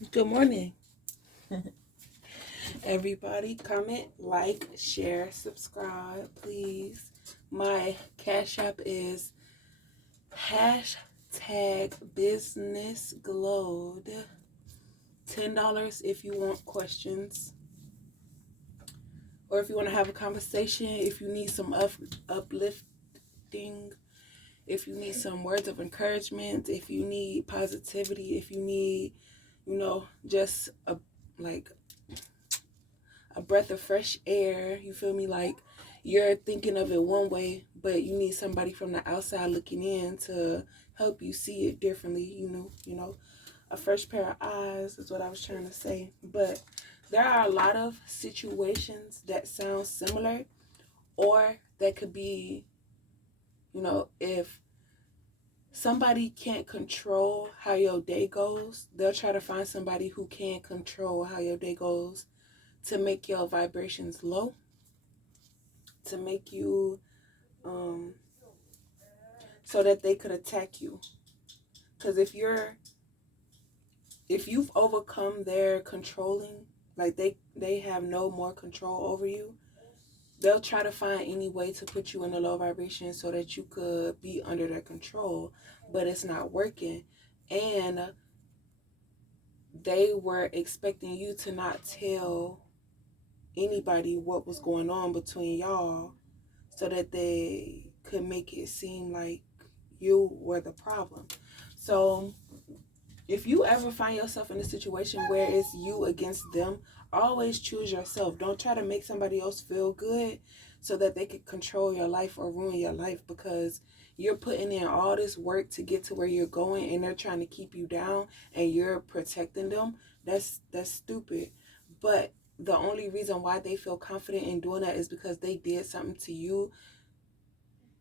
Good morning, everybody. Comment, like, share, subscribe, please. My Cash App is hashtag business glowed. $10 if you want questions or if you want to have a conversation, if you need some uplifting, if you need some words of encouragement, if you need positivity, if you need, just like a breath of fresh air. You feel me? Like you're thinking of it one way, but you need somebody from the outside looking in to help you see it differently. A fresh pair of eyes is what I was trying to say. But there are a lot of situations that sound similar, or that could be, if somebody can't control how your day goes, they'll try to find somebody who can control how your day goes to make your vibrations low, to make you so that they could attack you. Because if you've overcome their controlling, like they have no more control over you, they'll try to find any way to put you in a low vibration so that you could be under their control, but it's not working. And they were expecting you to not tell anybody what was going on between y'all so that they could make it seem like you were the problem. So if you ever find yourself in a situation where it's you against them, always choose yourself. Don't try to make somebody else feel good so that they can control your life or ruin your life, because you're putting in all this work to get to where you're going and they're trying to keep you down and you're protecting them. That's stupid. But the only reason why they feel confident in doing that is because they did something to you.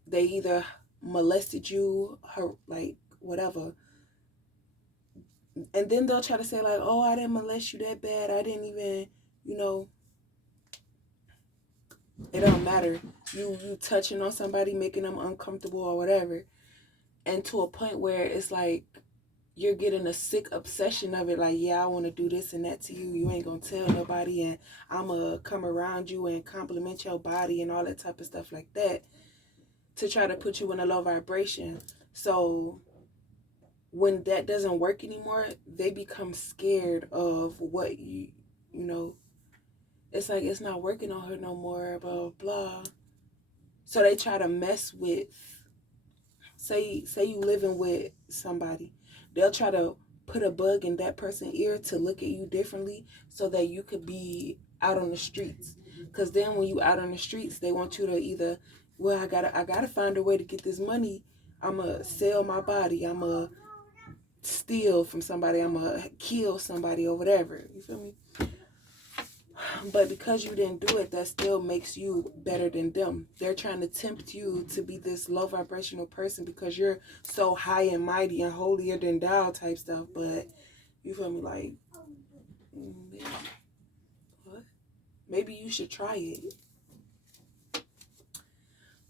They either molested you, like whatever, and then they'll try to say like, oh, I didn't molest you that bad, I didn't even, you know it don't matter. You touching on somebody, making them uncomfortable or whatever, and to a point where it's like you're getting a sick obsession of it, like, yeah, I want to do this and that to you, you ain't gonna tell nobody, and I'm gonna come around you and compliment your body and all that type of stuff like that, to try to put you in a low vibration. So when that doesn't work anymore, they become scared of what you know, it's like it's not working on her no more, blah, blah. So they try to mess with, say you living with somebody, they'll try to put a bug in that person's ear to look at you differently so that you could be out on the streets. Because then when you out on the streets, they want you to either, well, I gotta find a way to get this money. I'ma sell my body. I'ma steal from somebody. I'ma kill somebody or whatever. You feel me? But because you didn't do it, that still makes you better than them. They're trying to tempt you to be this low vibrational person because you're so high and mighty and holier than thou type stuff. But you feel me? Like, what? Maybe you should try it.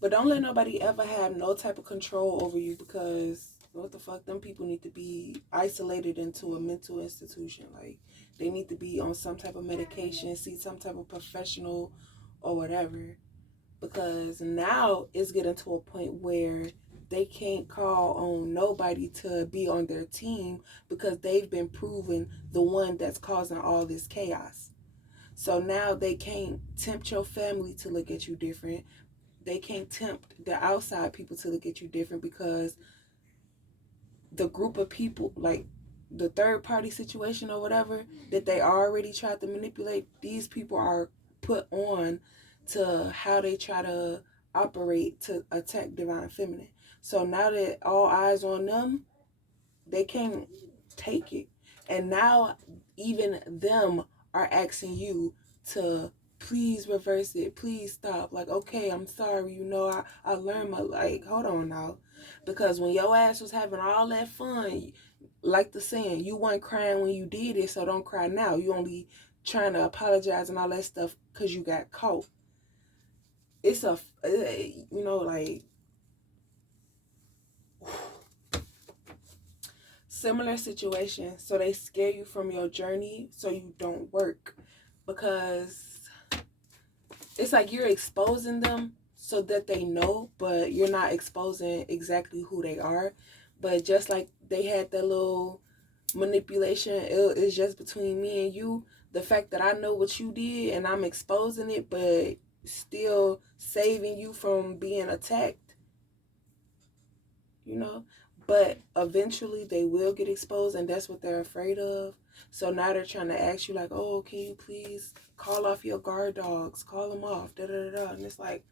But don't let nobody ever have no type of control over you, because what the fuck, them people need to be isolated into a mental institution. Like, they need to be on some type of medication, see some type of professional or whatever. Because now it's getting to a point where they can't call on nobody to be on their team because they've been proven the one that's causing all this chaos. So now they can't tempt your family to look at you different. They can't tempt the outside people to look at you different, because the group of people, like the third party situation or whatever, that they already tried to manipulate, these people are put on to how they try to operate to attack divine feminine. So now that all eyes on them, they can't take it. And now even them are asking you to please reverse it, please stop. Like, okay, I'm sorry, I learned my, like, hold on now. Because when your ass was having all that fun, like the saying, you weren't crying when you did it, so don't cry now. You only trying to apologize and all that stuff because you got caught. It's a, like, Similar situation. So they scare you from your journey so you don't work, because it's like you're exposing them so that they know, but you're not exposing exactly who they are. But just like they had that little manipulation, it's just between me and you. The fact that I know what you did and I'm exposing it, but still saving you from being attacked, you know. But eventually they will get exposed, and that's what they're afraid of. So now they're trying to ask you, like, oh, can you please call off your guard dogs, call them off, da da da da. And it's like,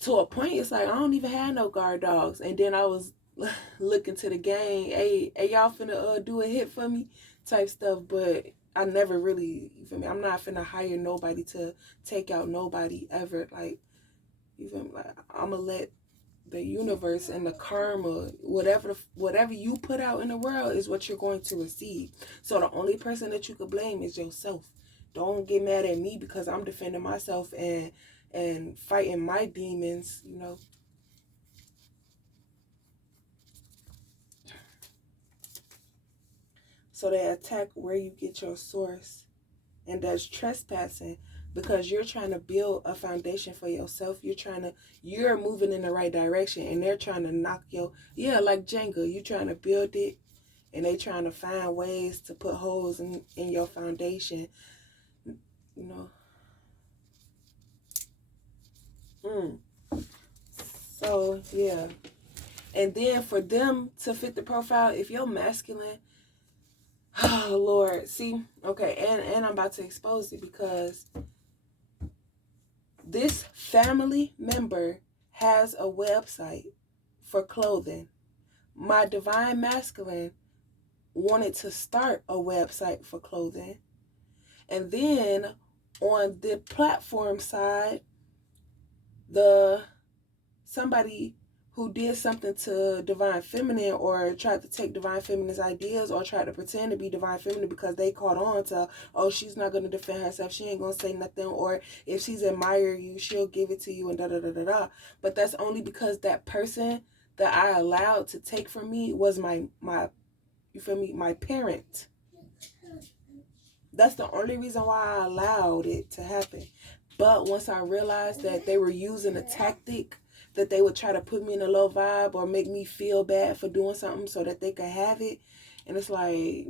to a point, it's like, I don't even have no guard dogs. And then I was looking to the gang, hey, y'all finna do a hit for me type stuff. But I never really, you feel me, I'm not finna hire nobody to take out nobody ever. Like, you feel me, like, I'm gonna let the universe and the karma, whatever you put out in the world is what you're going to receive. So the only person that you could blame is yourself. Don't get mad at me because I'm defending myself and fighting my demons, you know. So they attack where you get your source, and that's trespassing, because you're trying to build a foundation for yourself. You're moving in the right direction, and they're trying to knock like Jenga. You're trying to build it, and they trying to find ways to put holes in your foundation, you know. So yeah, and then for them to fit the profile, if you're masculine, oh Lord, see, okay, and I'm about to expose it, because this family member has a website for clothing. My divine masculine wanted to start a website for clothing. And then on the platform side, somebody who did something to divine feminine, or tried to take divine feminine's ideas, or tried to pretend to be divine feminine because they caught on to, oh, she's not going to defend herself, she ain't going to say nothing, or if she's admire you, she'll give it to you, and da da da da da. But that's only because that person that I allowed to take from me was my you feel me, my parent. That's the only reason why I allowed it to happen. But once I realized that they were using a tactic, that they would try to put me in a low vibe or make me feel bad for doing something so that they could have it. And it's like,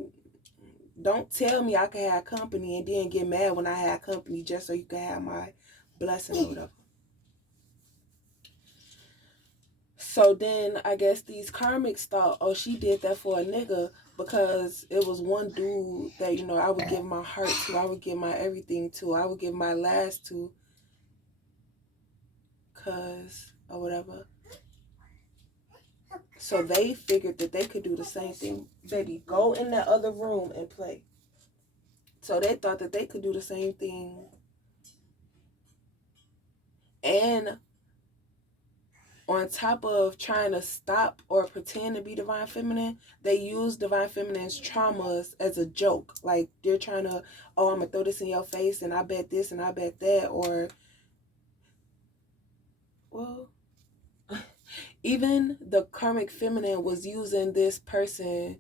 don't tell me I can have company and then get mad when I have company just so you can have my blessing or whatever. So then I guess these karmics thought, oh, she did that for a nigga, because it was one dude that, you know, I would give my heart to, I would give my everything to, I would give my last to, cause or whatever. So they figured that they could do the same thing. Baby, go in that other room and play. So they thought that they could do the same thing. And on top of trying to stop or pretend to be divine feminine, they use divine feminine's traumas as a joke. Like, they're trying to, oh, I'm gonna throw this in your face, and I bet this and I bet that. Or, well, even the karmic feminine was using this person's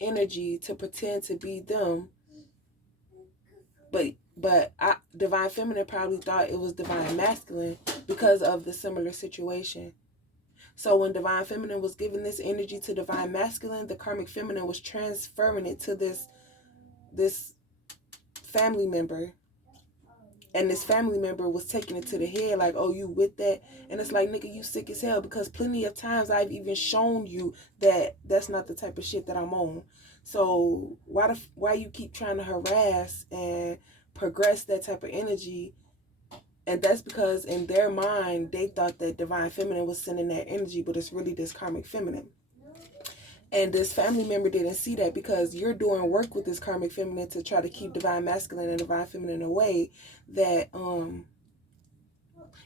energy to pretend to be them. But divine feminine probably thought it was divine masculine because of the similar situation. So when divine feminine was giving this energy to divine masculine, the karmic feminine was transferring it to this family member. And this family member was taking it to the head, like, oh, you with that? And it's like, nigga, you sick as hell, because plenty of times I've even shown you that that's not the type of shit that I'm on. So why you keep trying to harass and progress that type of energy? And that's because in their mind, they thought that divine feminine was sending that energy, but it's really this karmic feminine. And this family member didn't see that, because you're doing work with this karmic feminine to try to keep divine masculine and divine feminine away, that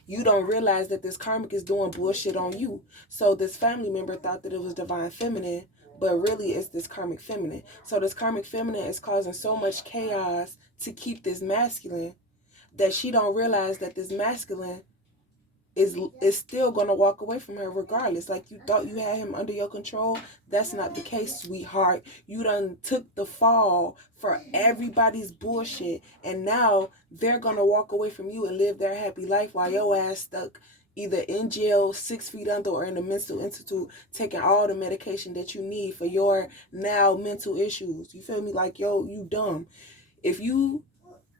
you don't realize that this karmic is doing bullshit on you. So this family member thought that it was divine feminine, but really it's this karmic feminine. So this karmic feminine is causing so much chaos to keep this masculine, that she don't realize that this masculine is still gonna walk away from her regardless. Like, you thought you had him under your control. That's not the case, sweetheart. You done took the fall for everybody's bullshit, and now they're gonna walk away from you and live their happy life while your ass stuck either in jail 6 feet under or in a mental institute taking all the medication that you need for your now mental issues. You feel me? Like, yo, you dumb. If you,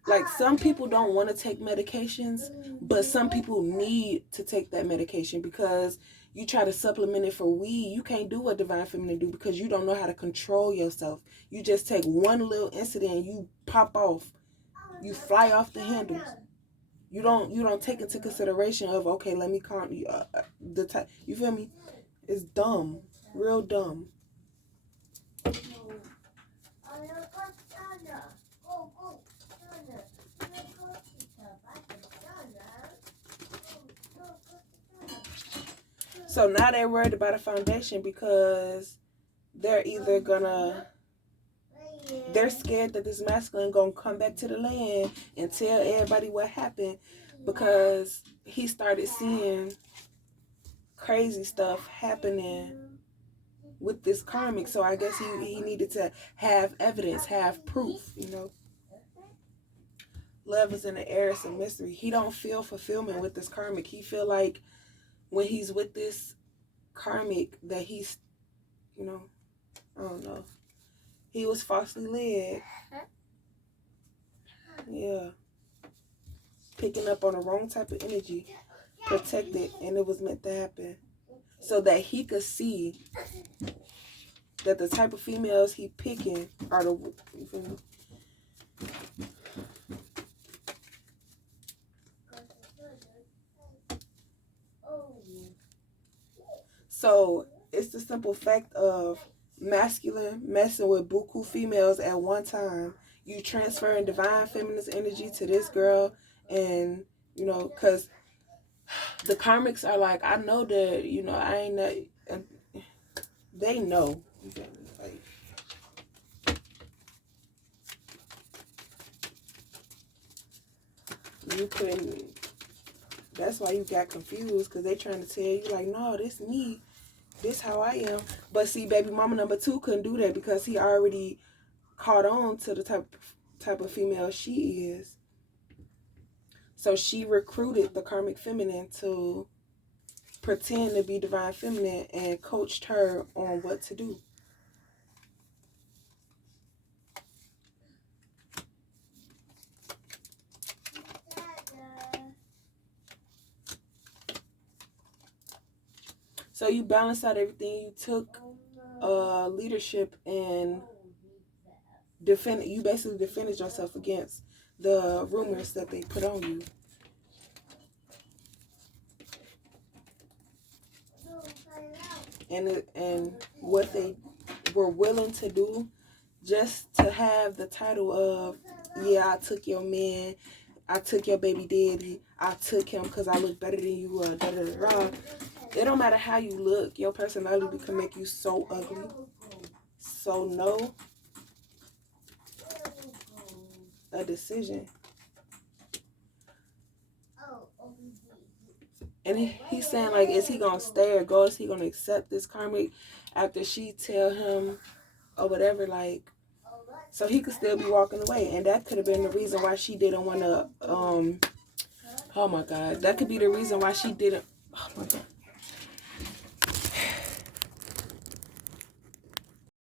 like, some people don't want to take medications, but some people need to take that medication because you try to supplement it for weed. You can't do what Divine Feminine do because you don't know how to control yourself. You just take one little incident and you pop off. You fly off the handles. You don't take into consideration of, okay, let me calm you. You feel me? It's dumb, real dumb. So now they're worried about a foundation because they're either they're scared that this masculine gonna come back to the land and tell everybody what happened, because he started seeing crazy stuff happening with this karmic. So I guess he needed to have evidence, have proof, you know. Love is in the air, it's a mystery. He don't feel fulfillment with this karmic. He feel like when he's with this karmic that he's, you know, I don't know. He was falsely led. Yeah. Picking up on the wrong type of energy. Protected. And it was meant to happen. So that he could see that the type of females he picking are the... You feel me? So it's the simple fact of masculine messing with buku females at one time. You transferring divine feminine's energy to this girl, and you know, because the karmics are like, I know that, you know, I ain't not, they know. Like, you couldn't. That's why you got confused, because they trying to tell you like, no, this me. This how I am. But see, baby mama number 2 couldn't do that because he already caught on to the type of female she is. So she recruited the karmic feminine to pretend to be divine feminine and coached her on what to do. So you balance out everything. You took leadership and you basically defended yourself against the rumors that they put on you. And what they were willing to do just to have the title of, yeah, I took your man, I took your baby daddy, I took him because I look better than you, da da da. It don't matter how you look, your personality can make you so ugly. So no, a decision. And he's saying, like, is he gonna stay or go? Is he gonna accept this karmic after she tell him or whatever? Like, so he could still be walking away. And that could have been the reason why she didn't want to, oh my God, that could be the reason why she didn't, oh my God.